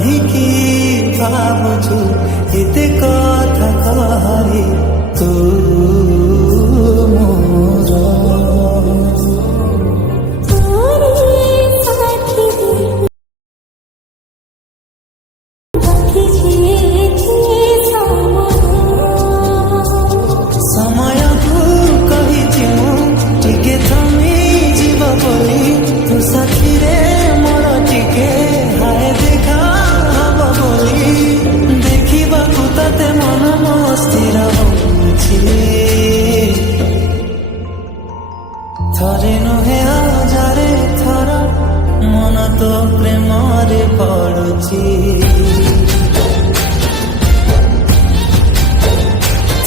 କାହିଁକି ଭାବୁଛୁ ଏତେ କଥା କହି ତୁ ସମୟକୁ କହିଛି ମୁଁ ଟିକେ ଥମି ଯିବ ବୋଲି ତୁ ସାଥିରେ ମୋର ଟିକେ ହାୟ ଦେଖା ହବ ବୋଲି ଦେଖିବାକୁ ତତେ ମନ ମୋ ସ୍ଥିର ହଉଛି ଥରେ ନୁହେଁ ହଜାରେ ଥର ମନ ତ ପ୍ରେମରେ ପଡୁଛି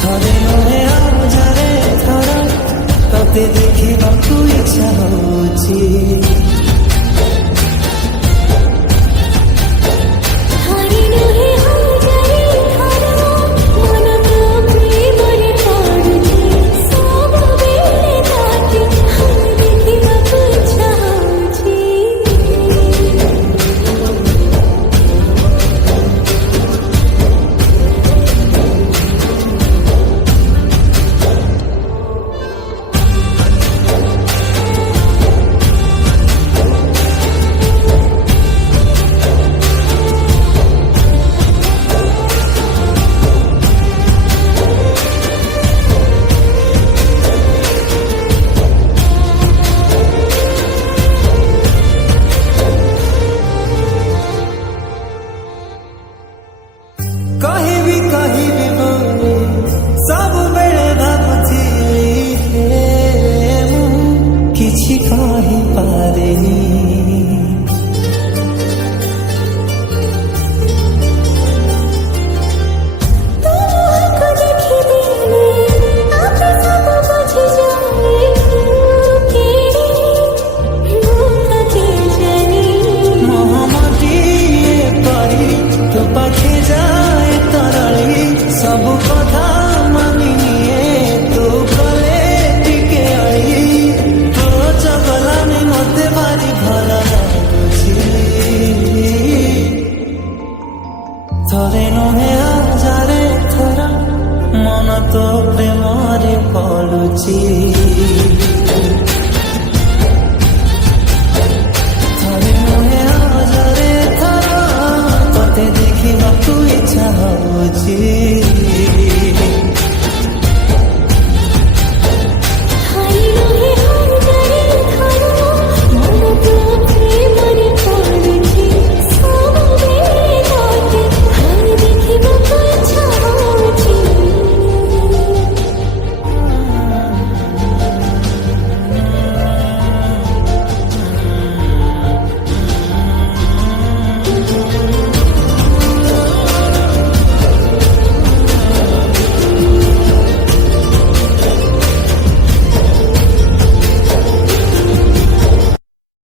ଥରେ ନୁହେଁ ହଜାରେ ଥର ତତେ ଦେଖିବାକୁ ଇଚ୍ଛା ହଉଛି।